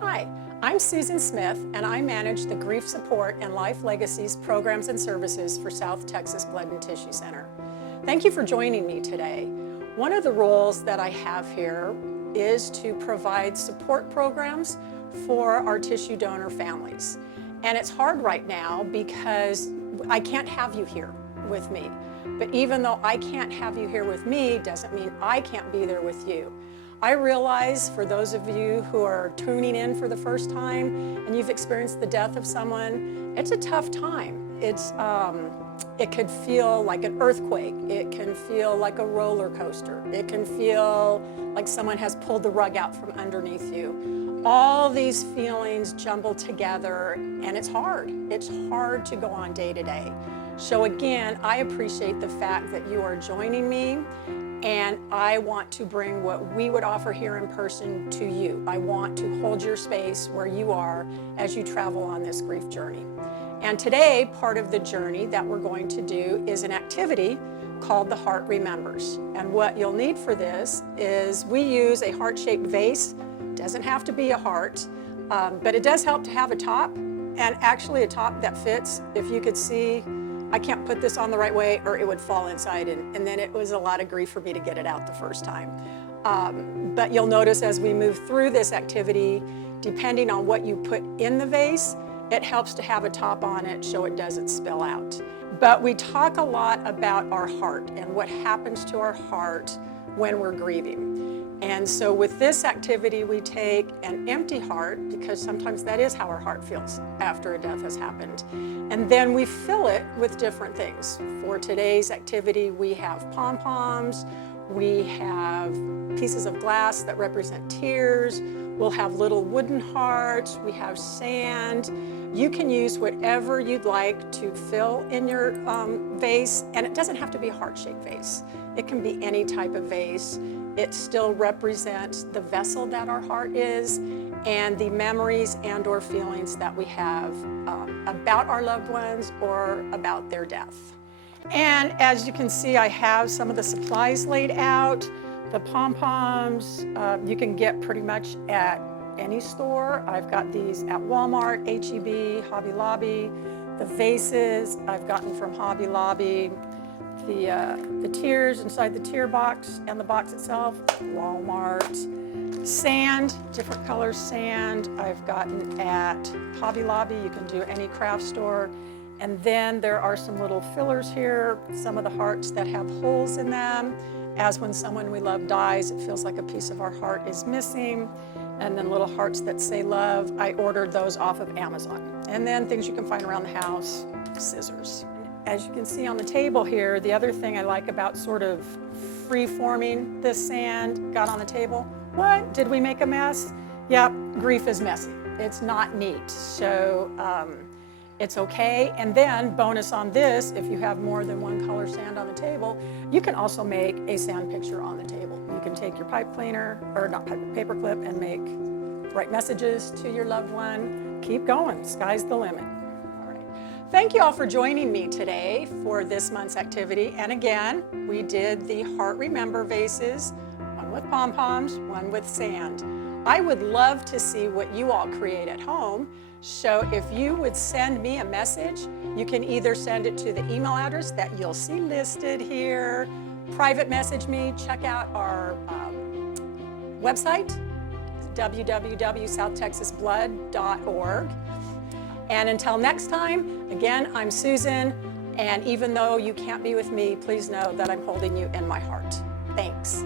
Hi, I'm Susan Smith, and I manage the Grief Support and Life Legacies programs and services for South Texas Blood and Tissue Center. Thank you for joining me today. One of the roles that I have here is to provide support programs for our tissue donor families. And it's hard right now because I can't have you here with me. But even though I can't have you here with me, doesn't mean I can't be there with you. I realize for those of you who are tuning in for the first time and you've experienced the death of someone, it's a tough time. It could feel like an earthquake. It can feel like a roller coaster. It can feel like someone has pulled the rug out from underneath you. All these feelings jumble together, and it's hard. It's hard to go on day to day. So again, I appreciate the fact that you are joining me, and I want to bring what we would offer here in person to you. I want to hold your space where you are as you travel on this grief journey. And today, part of the journey that we're going to do is an activity called the Heart Remembers. And what you'll need for this is we use a heart-shaped vase. Doesn't have to be a heart, but it does help to have a top, and actually a top that fits. If you could see, I can't put this on the right way or it would fall inside, and then it was a lot of grief for me to get it out the first time. But you'll notice as we move through this activity, depending on what you put in the vase, it helps to have a top on it so it doesn't spill out. But we talk a lot about our heart and what happens to our heart when we're grieving. And so with this activity, we take an empty heart, because sometimes that is how our heart feels after a death has happened. And then we fill it with different things. For today's activity, we have pom-poms, we have pieces of glass that represent tears, we'll have little wooden hearts, we have sand. You can use whatever you'd like to fill in your vase, and it doesn't have to be a heart-shaped vase. It can be any type of vase. It still represents the vessel that our heart is and the memories and or feelings that we have about our loved ones or about their death. And as you can see, I have some of the supplies laid out. The pom-poms you can get pretty much at any store. I've got these at Walmart, H-E-B, Hobby Lobby. The vases I've gotten from Hobby Lobby. The tears inside the tear box and the box itself, Walmart. Sand, different colors sand, I've gotten at Hobby Lobby. You can do any craft store. And then there are some little fillers here, some of the hearts that have holes in them. As when someone we love dies, it feels like a piece of our heart is missing. And then little hearts that say love. I ordered those off of Amazon. And then things you can find around the house, scissors. As you can see on the table here, the other thing I like about sort of free-forming this sand, got on the table. What, did we make a mess? Yep, grief is messy. It's not neat, so it's okay. And then bonus on this, if you have more than one color sand on the table, you can also make a sand picture on the table. You can take your pipe cleaner, or not paper clip, and write messages to your loved one. Keep going, sky's the limit. Thank you all for joining me today for this month's activity. And again, we did the Heart Remember vases, one with pom-poms, one with sand. I would love to see what you all create at home. So if you would send me a message, you can either send it to the email address that you'll see listed here, private message me, check out our website, www.southtexasblood.org. And until next time, again, I'm Susan, and even though you can't be with me, please know that I'm holding you in my heart. Thanks.